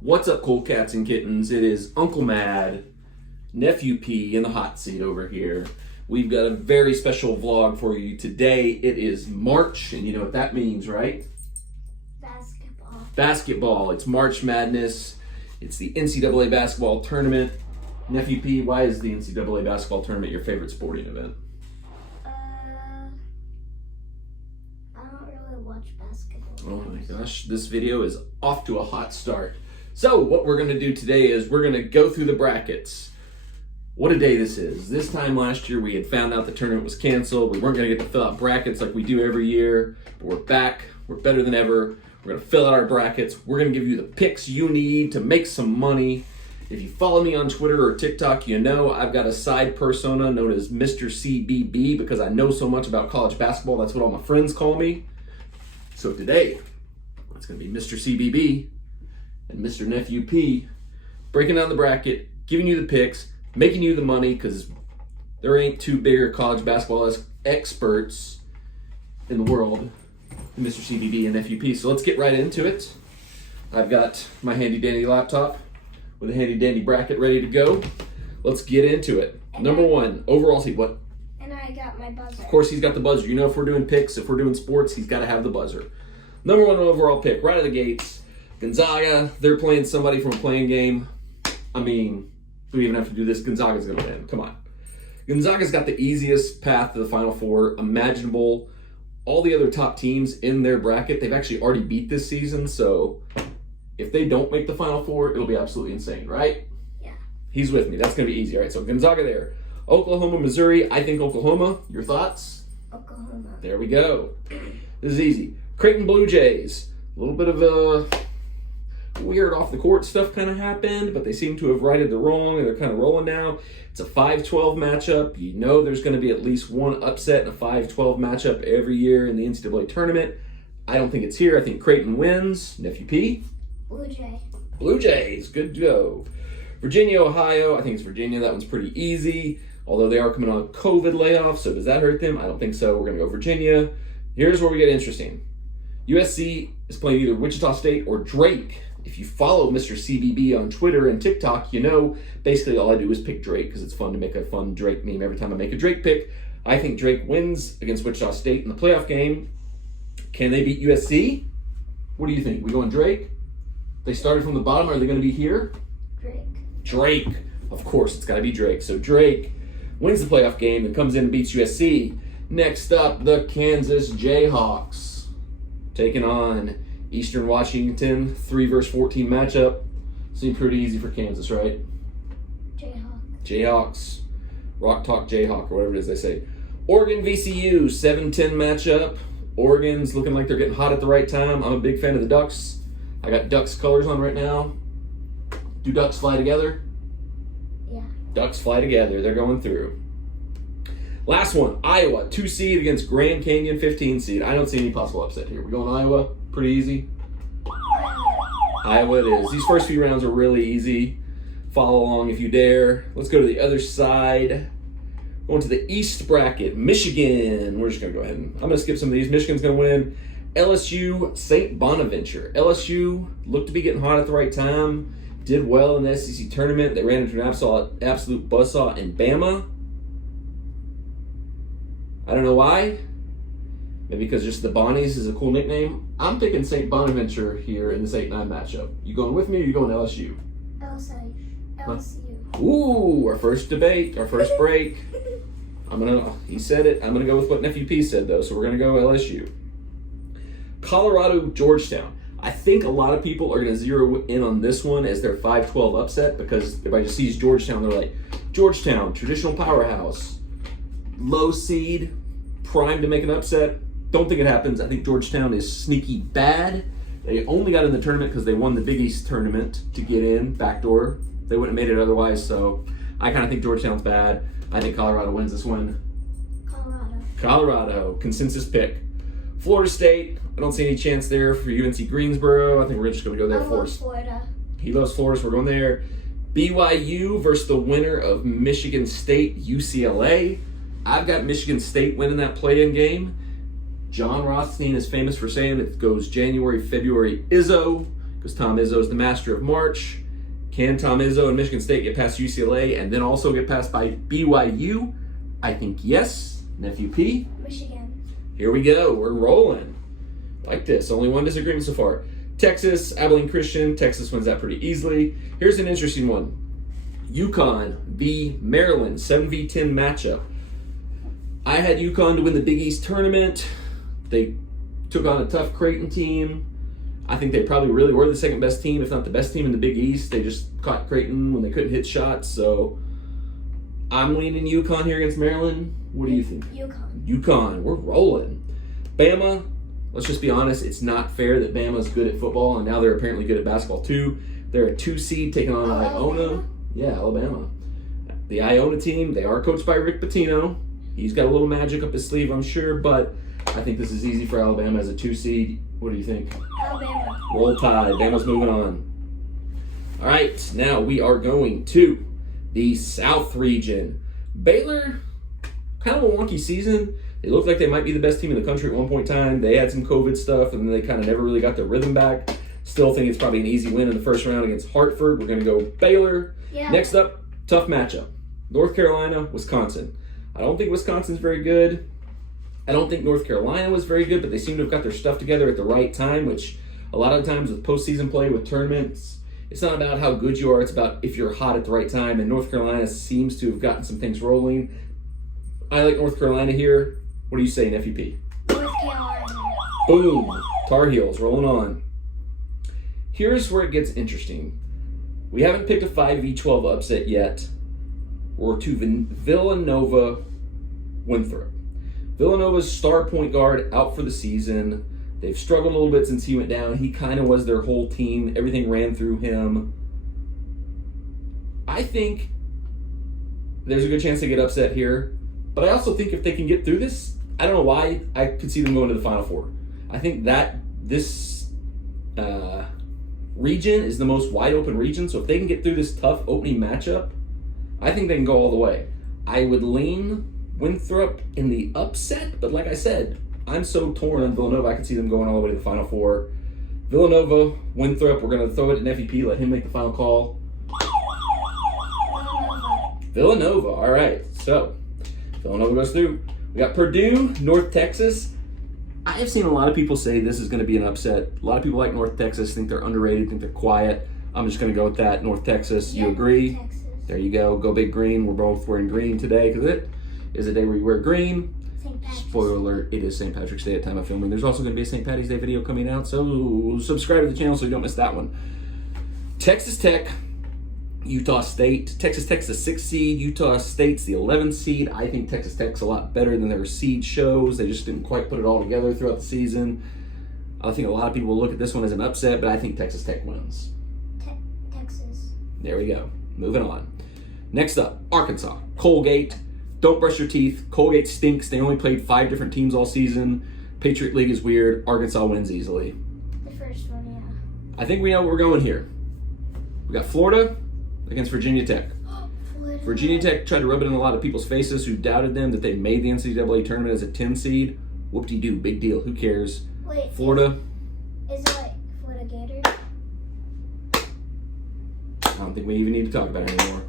What's up, cool cats and kittens? It is Uncle Mad, Nephew P in the hot seat over here. We've got a very special vlog for you today. It is March, and you know what that means, right? Basketball. Basketball. It's March Madness. It's the NCAA Basketball Tournament. Nephew P, why is the NCAA Basketball Tournament your favorite sporting event? I don't really watch basketball. Oh my gosh, this video is off to a hot start. So what we're going to do today is we're going to go through the brackets. What a day this is. This time last year we had found out the tournament was canceled. We weren't going to get to fill out brackets like we do every year. But we're back. We're better than ever. We're going to fill out our brackets. We're going to give you the picks you need to make some money. If you follow me on Twitter or TikTok, you know I've got a side persona known as Mr. CBB because I know so much about college basketball. That's what all my friends call me. So today, it's going to be Mr. CBB and Mr. Nephew P breaking down the bracket, giving you the picks, making you the money, because there ain't two bigger college basketball experts in the world than Mr. CBB and Nephew P. So let's get right into it. I've got my handy dandy laptop with a handy dandy bracket ready to go. Let's get into it. Number one, overall seed. What? And I got my buzzer. Of course, he's got the buzzer. You know, if we're doing picks, if we're doing sports, he's got to have the buzzer. Number one overall pick, right out of the gates, Gonzaga. They're playing somebody from a playing game. I mean, do we even have to do this? Gonzaga's going to win. Come on. Gonzaga's got the easiest path to the Final Four imaginable. All the other top teams in their bracket, they've actually already beat this season. So if they don't make the Final Four, it'll be absolutely insane, right? Yeah. He's with me. That's going to be easy. All right, so Gonzaga there. Oklahoma, Missouri. I think Oklahoma. Your thoughts? Oklahoma. There we go. This is easy. Creighton Blue Jays. A little bit of a weird off-the-court stuff kind of happened, but they seem to have righted the wrong, and they're kind of rolling now. It's a 5-12 matchup. You know there's going to be at least one upset in a 5-12 matchup every year in the NCAA tournament. I don't think it's here. I think Creighton wins. Nephew P? Blue Jay. Blue Jays. Good to go. Virginia, Ohio. I think it's Virginia. That one's pretty easy, although they are coming on a COVID layoff, so does that hurt them? I don't think so. We're going to go Virginia. Here's where we get interesting. USC is playing either Wichita State or Drake. If you follow Mr. CBB on Twitter and TikTok, you know basically all I do is pick Drake because it's fun to make a fun Drake meme every time I make a Drake pick. I think Drake wins against Wichita State in the playoff game. Can they beat USC? What do you think? We going Drake? They started from the bottom. Are they going to be here? Drake. Drake. Of course, it's got to be Drake. So Drake wins the playoff game and comes in and beats USC. Next up, the Kansas Jayhawks taking on Eastern Washington. 3 versus 14 matchup. Seemed pretty easy for Kansas, right? Jayhawks. Rock Talk Jayhawk, or whatever it is they say. Oregon VCU, 7-10 matchup. Oregon's looking like they're getting hot at the right time. I'm a big fan of the Ducks. I got Ducks colors on right now. Do Ducks fly together? Yeah. Ducks fly together. They're going through. Last one, Iowa, 2 seed against Grand Canyon, 15 seed. I don't see any possible upset here. We're going Iowa. Pretty easy. Iowa it is. These first few rounds are really easy. Follow along if you dare. Let's go to the other side. Going to the East bracket. Michigan. We're just going to go ahead and I'm going to skip some of these. Michigan's going to win. LSU, St. Bonaventure. LSU looked to be getting hot at the right time. Did well in the SEC tournament. They ran into an absolute buzzsaw in Bama. I don't know why. Maybe because just the Bonnies is a cool nickname. I'm picking St. Bonaventure here in this 8-9 matchup. You going with me or you going LSU? LSU. Ooh, our first debate, our first break. He said it. I'm going to go with what Nephew P said, though, so we're going to go LSU. Colorado, Georgetown. I think a lot of people are going to zero in on this one as their 5-12 upset because everybody just sees Georgetown. They're like, Georgetown, traditional powerhouse. Low seed, primed to make an upset. Don't think it happens. I think Georgetown is sneaky bad. They only got in the tournament because they won the Big East tournament to get in, backdoor. They wouldn't have made it otherwise, so I kind of think Georgetown's bad. I think Colorado wins this one. Colorado, consensus pick. Florida State, I don't see any chance there for UNC Greensboro. I think we're just going to go there for Florida. He loves Florida, so we're going there. BYU versus the winner of Michigan State, UCLA. I've got Michigan State winning that play-in game. John Rothstein is famous for saying it goes January, February, Izzo. because Tom Izzo is the master of March. Can Tom Izzo and Michigan State get past UCLA and then also get passed by BYU? I think yes. Nephew P. Michigan. Here we go. We're rolling. Like this. Only one disagreement so far. Texas, Abilene Christian. Texas wins that pretty easily. Here's an interesting one. UConn v. Maryland, 7v10 matchup. I had UConn to win the Big East tournament. They took on a tough Creighton team. I think they probably really were the second best team, if not the best team in the Big East. They just caught Creighton when they couldn't hit shots. So I'm leaning UConn here against Maryland. What do you think? UConn. We're rolling. Bama, let's just be honest. It's not fair that Bama's good at football, and now they're apparently good at basketball too. They're a 2 seed taking on Iona. Yeah, Alabama. The Iona team, they are coached by Rick Pitino. He's got a little magic up his sleeve, I'm sure, but I think this is easy for Alabama as a 2 seed. What do you think? Alabama. Roll Tide. Bama's moving on. All right, now we are going to the South region. Baylor, kind of a wonky season. They looked like they might be the best team in the country at one point in time. They had some COVID stuff, and then they kind of never really got their rhythm back. Still think it's probably an easy win in the first round against Hartford. We're going to go Baylor. Yeah. Next up, tough matchup. North Carolina, Wisconsin. I don't think Wisconsin's very good. I don't think North Carolina was very good, but they seem to have got their stuff together at the right time, which a lot of times with postseason play, with tournaments, it's not about how good you are, it's about if you're hot at the right time, and North Carolina seems to have gotten some things rolling. I like North Carolina here. What do you say, Nephew P? North Carolina. Boom. Tar Heels, rolling on. Here's where it gets interesting. We haven't picked a 5v12 upset yet. We're to Villanova Winthrop. Villanova's star point guard out for the season. They've struggled a little bit since he went down. He kind of was their whole team. Everything ran through him. I think there's a good chance they get upset here. But I also think if they can get through this, I don't know why, I could see them going to the Final Four. I think that this region is the most wide open region. So if they can get through this tough opening matchup, I think they can go all the way. I would lean Winthrop in the upset, but like I said, I'm so torn on Villanova, I can see them going all the way to the Final Four. Villanova, Winthrop, we're going to throw it to Nephew P, let him make the final call. Villanova, all right. So, Villanova goes through. We got Purdue, North Texas. I have seen a lot of people say this is going to be an upset. A lot of people like North Texas, think they're underrated, think they're quiet. I'm just going to go with that. North Texas, you agree? Texas. There you go. Go Big Green. We're both wearing green today because it is a day where you wear green. Spoiler alert, it is St. Patrick's Day at time of filming. There's also going to be a St. Patty's Day video coming out, so subscribe to the channel so you don't miss that one. Texas Tech, Utah State. Texas Tech's the 6th seed. Utah State's the 11th seed. I think Texas Tech's a lot better than their seed shows. They just didn't quite put it all together throughout the season. I think a lot of people will look at this one as an upset, but I think Texas Tech wins. Texas. There we go. Moving on. Next up, Arkansas. Colgate. Don't brush your teeth. Colgate stinks. They only played 5 different teams all season. Patriot League is weird. Arkansas wins easily. The first one, yeah. I think we know where we're going here. We got Florida against Virginia Tech. Florida. Virginia Tech tried to rub it in a lot of people's faces who doubted them that they made the NCAA tournament as a 10 seed. Whoop-de-doo, big deal. Who cares? Wait, Florida. Is it like Florida Gators? I don't think we even need to talk about it anymore.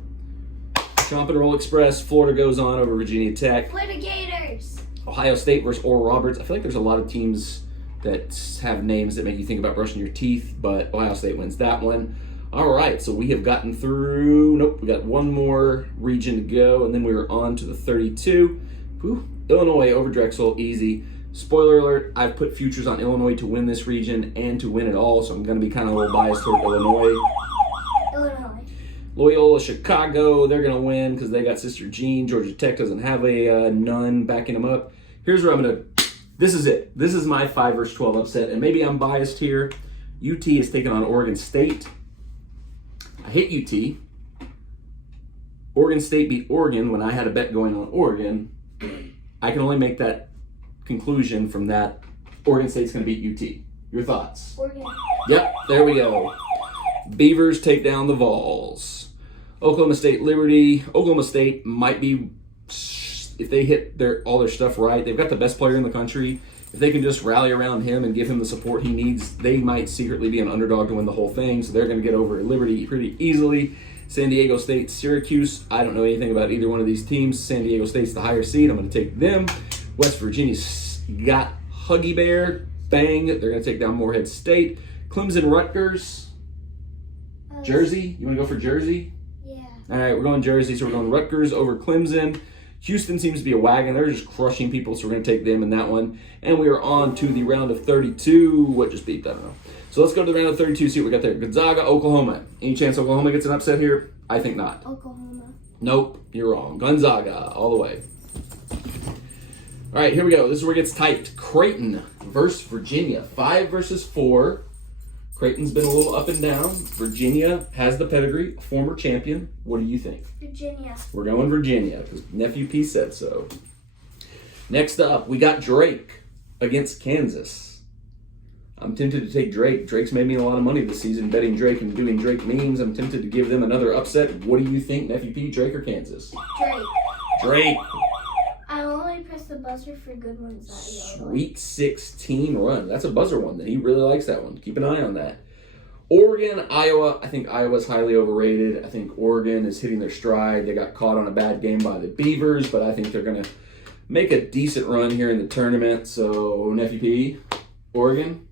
Chomp and Roll Express. Florida goes on over Virginia Tech. Florida Gators. Ohio State versus Oral Roberts. I feel like there's a lot of teams that have names that make you think about brushing your teeth, but Ohio State wins that one. All right, so we have gotten through. Nope, we got one more region to go, and then we are on to the 32. Whew. Illinois over Drexel, easy. Spoiler alert, I've put futures on Illinois to win this region and to win it all, so I'm going to be kind of a little biased toward Illinois. Illinois. Loyola Chicago, they're going to win because they got Sister Jean. Georgia Tech doesn't have a nun backing them up. Here's where I'm going to, this is it. This is my 5 versus 12 upset, and maybe I'm biased here. UT is taking on Oregon State. I hate UT. Oregon State beat Oregon when I had a bet going on Oregon. I can only make that conclusion from that. Oregon State's going to beat UT. Your thoughts? Oregon. Yep, there we go. Beavers take down the Vols. Oklahoma State Liberty. Oklahoma State might be, if they hit all their stuff right, they've got the best player in the country. if they can just rally around him and give him the support he needs, they might secretly be an underdog to win the whole thing. So they're going to get over Liberty pretty easily. San Diego State, Syracuse. I don't know anything about either one of these teams. San Diego State's the higher seed. I'm going to take them. West Virginia's got Huggy Bear. Bang. They're going to take down Morehead State. Clemson, Rutgers. Jersey. You want to go for Jersey? Yeah. All right, we're going Jersey. So we're going Rutgers over Clemson. Houston seems to be a wagon. They're just crushing people, so we're going to take them in that one. And we are on to the round of 32. What just beeped? I don't know. So let's go to the round of 32, see what we got there. Gonzaga, Oklahoma. Any chance Oklahoma gets an upset here? I think not. Oklahoma. Nope, you're wrong. Gonzaga, all the way. All right, here we go. This is where it gets typed. Creighton versus Virginia. 5 versus 4. Creighton's been a little up and down. Virginia has the pedigree, a former champion. What do you think? Virginia. We're going Virginia because Nephew P said so. Next up, we got Drake against Kansas. I'm tempted to take Drake. Drake's made me a lot of money this season betting Drake and doing Drake memes. I'm tempted to give them another upset. What do you think, Nephew P, Drake or Kansas? Drake. Drake. I only press the buzzer for good ones. Sweet 16 run. That's a buzzer one. He really likes that one. Keep an eye on that. Oregon, Iowa. I think Iowa's highly overrated. I think Oregon is hitting their stride. They got caught on a bad game by the Beavers, but I think they're going to make a decent run here in the tournament. So, Nephew P, Oregon.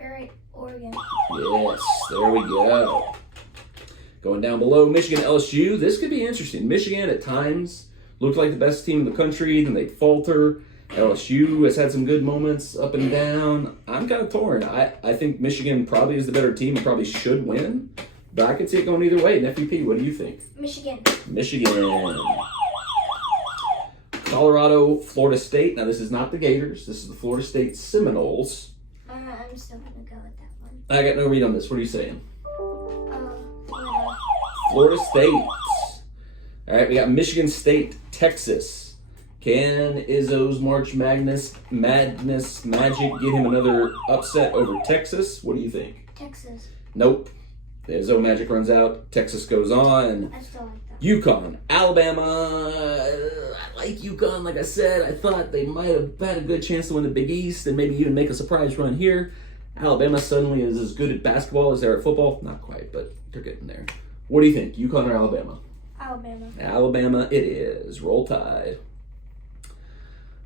All right, Oregon. Yes, there we go. Going down below, Michigan, LSU. This could be interesting. Michigan at times looked like the best team in the country, then they'd falter. LSU has had some good moments up and down. I'm kind of torn. I think Michigan probably is the better team and probably should win, but I could see it going either way. Nephew P, what do you think? Michigan. Michigan. Colorado, Florida State. Now, this is not the Gators. This is the Florida State Seminoles. I'm still going to go with that one. I got no read on this. What are you saying? Florida. Florida State. All right, we got Michigan State, Texas. Can Izzo's March Madness magic get him another upset over Texas? What do you think? Texas. Nope. The Izzo magic runs out. Texas goes on. I still like that. UConn, Alabama. I like UConn. Like I said, I thought they might have had a good chance to win the Big East and maybe even make a surprise run here. Alabama suddenly is as good at basketball as they are at football. Not quite, but they're getting there. What do you think, UConn or Alabama? Alabama. Alabama it is. Roll Tide.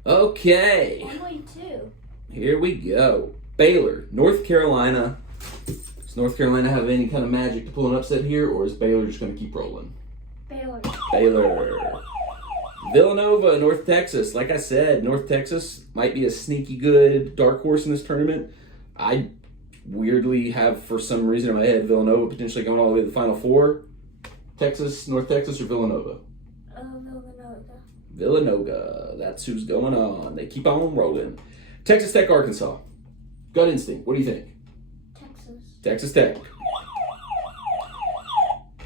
Okay. Only 2. Here we go. Baylor, North Carolina. Does North Carolina have any kind of magic to pull an upset here, or is Baylor just going to keep rolling? Baylor. Baylor. Villanova, North Texas. Like I said, North Texas might be a sneaky good dark horse in this tournament. I weirdly have, for some reason in my head, Villanova potentially going all the way to the Final Four. Texas, North Texas, or Villanova? Villanova. Villanova. That's who's going on. They keep on rolling. Texas Tech, Arkansas. Gut instinct. What do you think? Texas. Texas Tech.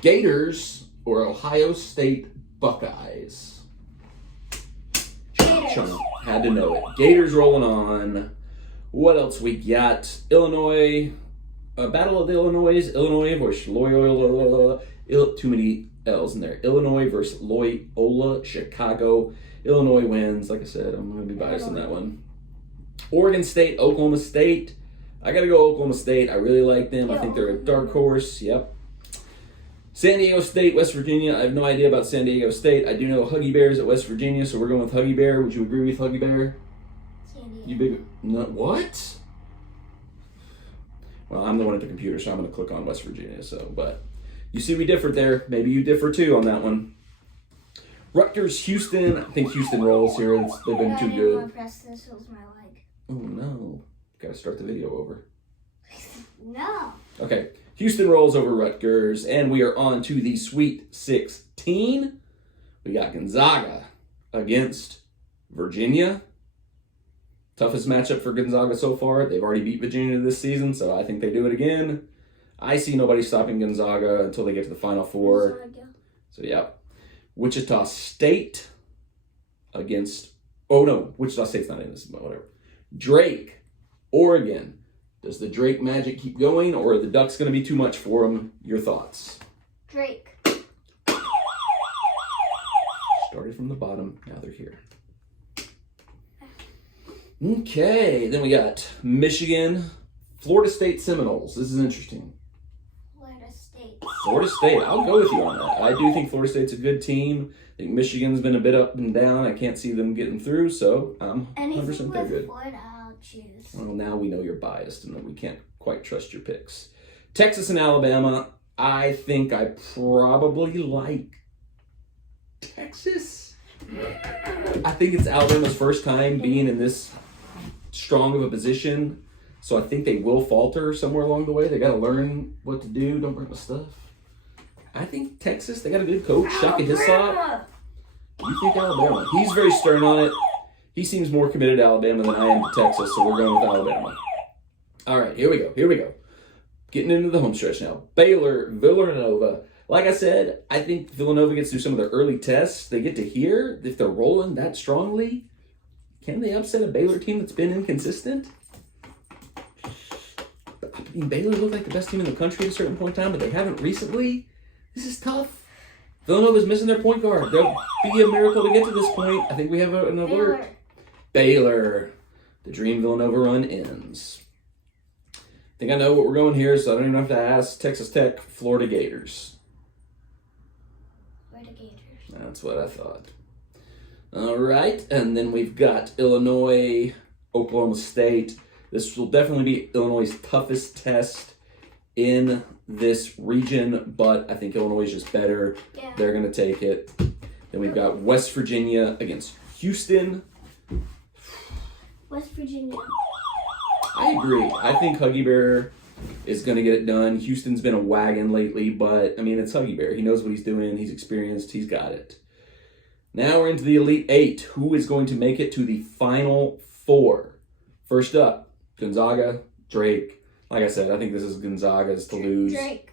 Gators or Ohio State Buckeyes? Gators. Had to know it. Gators rolling on. What else we got? Illinois. Battle of the Illinois. Illinois versus Loyola. Too many L's in there. Illinois versus Loyola Chicago. Illinois wins. Like I said, I'm going to be biased on that one. Oregon State, Oklahoma State. I got to go Oklahoma State. I really like them. I think they're a dark horse. Yep. San Diego State, West Virginia. I have no idea about San Diego State. I do know Huggy Bear's at West Virginia, so we're going with Huggy Bear. Would you agree with Huggy Bear? San Diego. You big... No, what? Well, I'm the one at the computer, so I'm going to click on West Virginia. So, but you see we differed there. Maybe you differ too on that one. Rutgers, Houston. I think Houston rolls here. They've been too good. I didn't press this. It was my leg. Oh, no. Got to start the video over. No. Okay. Houston rolls over Rutgers, and we are on to the Sweet 16. We got Gonzaga against Virginia. Toughest matchup for Gonzaga so far. They've already beat Virginia this season, so I think they do it again. I see nobody stopping Gonzaga until they get to the Final Four. So, yeah. Wichita State against... Oh, no. Wichita State's not in this, but whatever. Drake, Oregon. Does the Drake magic keep going, or are the Ducks going to be too much for them? Your thoughts? Drake. Started from the bottom. Now they're here. Okay, then we got Michigan, Florida State Seminoles. This is interesting. Florida State. Florida State, I'll go with you on that. I do think Florida State's a good team. I think Michigan's been a bit up and down. I can't see them getting through, so I'm 100% they're good. Florida, I'll choose. Well, now we know you're biased and that we can't quite trust your picks. Texas and Alabama, I think I probably like Texas. I think it's Alabama's first time being in this strong of a position, so I think they will falter somewhere along the way. They got to learn what to do. Don't break my stuff. I think Texas, they got a good coach, Shaka Hislop. You think Alabama? He's very stern on it. He seems more committed to Alabama than I am to Texas, so we're going with Alabama. All right, here we go. Getting into the home stretch now. Baylor, Villanova. Like I said, I think Villanova gets through some of their early tests. They get to hear if they're rolling that strongly. Can they upset a Baylor team that's been inconsistent? I mean, Baylor looked like the best team in the country at a certain point in time, but they haven't recently. This is tough. Villanova's missing their point guard. There'll be a miracle to get to this point. I think we have an alert. Baylor. The Dream Villanova run ends. I think I know what we're going here, so I don't even have to ask. Texas Tech, Florida Gators. Florida Gators. That's what I thought. All right, and then we've got Illinois, Oklahoma State. This will definitely be Illinois' toughest test in this region, but I think Illinois is just better. Yeah. They're going to take it. Then we've got West Virginia against Houston. West Virginia. I agree. I think Huggy Bear is going to get it done. Houston's been a wagon lately, but, I mean, it's Huggy Bear. He knows what he's doing. He's experienced. He's got it. Now we're into the Elite Eight. Who is going to make it to the Final Four? First up, Gonzaga, Drake. Like I said, I think this is Gonzaga's to lose. Drake.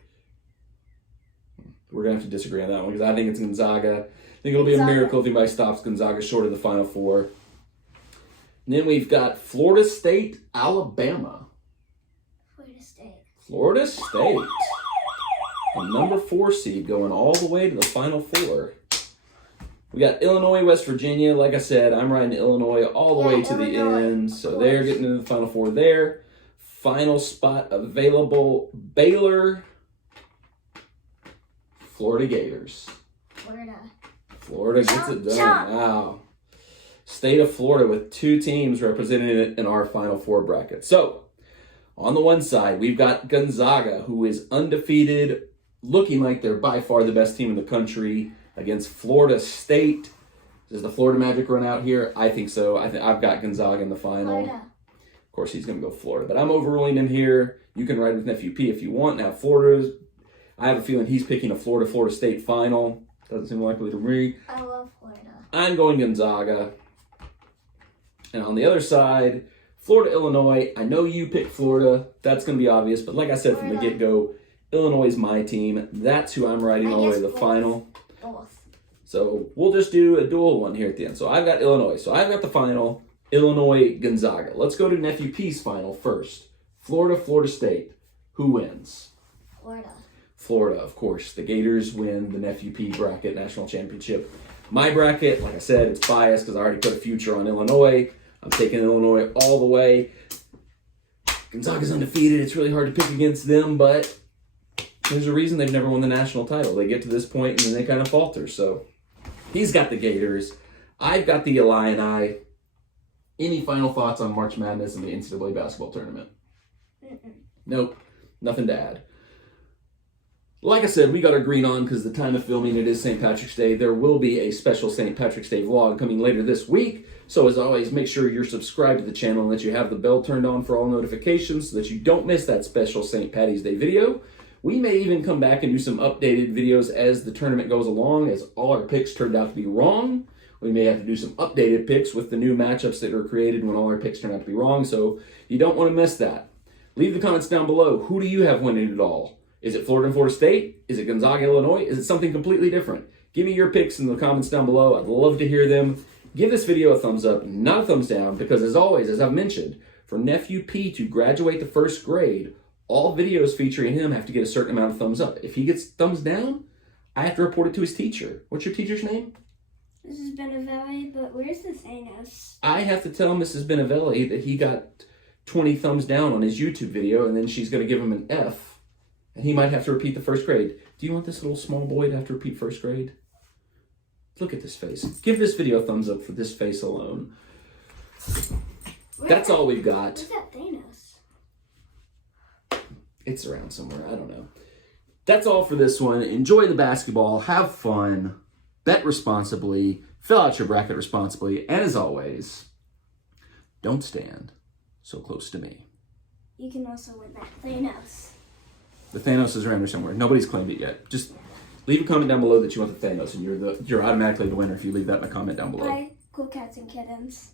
We're going to have to disagree on that one because I think it's Gonzaga. I think it'll be a miracle if anybody stops Gonzaga short of the Final Four. And then we've got Florida State, Alabama. Florida State. Florida State. A number 4 seed going all the way to the Final Four. We got Illinois, West Virginia. Like I said, I'm riding Illinois all the way to the end. So they're getting into the Final Four there. Final spot available, Baylor, Florida Gators. Florida gets it done. Wow. State of Florida with 2 teams representing it in our Final Four bracket. So, on the one side, we've got Gonzaga, who is undefeated, looking like they're by far the best team in the country, against Florida State. Does the Florida Magic run out here? I think so. I've got Gonzaga in the final. Florida. Of course, he's going to go Florida, but I'm overruling him here. You can ride with Nephew P if you want. Now, Florida's, I have a feeling he's picking a Florida State final. Doesn't seem likely to me. I love Florida. I'm going Gonzaga. And on the other side, Florida, Illinois. I know you picked Florida. That's going to be obvious. But like I said from the get-go, Illinois is my team. That's who I'm riding all the way to the final. Both. So we'll just do a dual one here at the end. So I've got Illinois. So I've got the final, Illinois, Gonzaga. Let's go to Nephew P's final first. Florida, Florida State. Who wins? Florida. Florida, of course. The Gators win the Nephew P bracket national championship. My bracket, like I said, it's biased because I already put a future on Illinois. I'm taking Illinois all the way. Gonzaga's undefeated. It's really hard to pick against them, but there's a reason they've never won the national title. They get to this point and then they kind of falter. So he's got the Gators. I've got the Illini. Any final thoughts on March Madness and the NCAA Basketball Tournament? Nope. Nothing to add. Like I said, we got our green on because the time of filming, it is St. Patrick's Day. There will be a special St. Patrick's Day vlog coming later this week. So as always, make sure you're subscribed to the channel and that you have the bell turned on for all notifications so that you don't miss that special St. Patty's Day video. We may even come back and do some updated videos as the tournament goes along, as all our picks turned out to be wrong. We may have to do some updated picks with the new matchups that are created when all our picks turn out to be wrong, so you don't want to miss that. Leave the comments down below. Who do you have winning it all? Is it Florida and Florida State? Is it Gonzaga, Illinois? Is it something completely different? Give me your picks in the comments down below. I'd love to hear them. Give this video a thumbs up, not a thumbs down, because as always, as I've mentioned, for Nephew P to graduate the first grade, all videos featuring him have to get a certain amount of thumbs up. If he gets thumbs down, I have to report it to his teacher. What's your teacher's name? Mrs. Benavelli, but where's the Thanos? I have to tell Mrs. Benavelli that he got 20 thumbs down on his YouTube video, and then she's going to give him an F, and he might have to repeat the first grade. Do you want this little small boy to have to repeat first grade? Look at this face. Give this video a thumbs up for this face alone. That's all we've got. Where's that Thanos? It's around somewhere. I don't know. That's all for this one. Enjoy the basketball. Have fun. Bet responsibly. Fill out your bracket responsibly. And as always, don't stand so close to me. You can also win that Thanos. The Thanos is around here somewhere. Nobody's claimed it yet. Just leave a comment down below that you want the Thanos, and you're automatically the winner if you leave that in a comment down below. Bye, cool cats and kittens.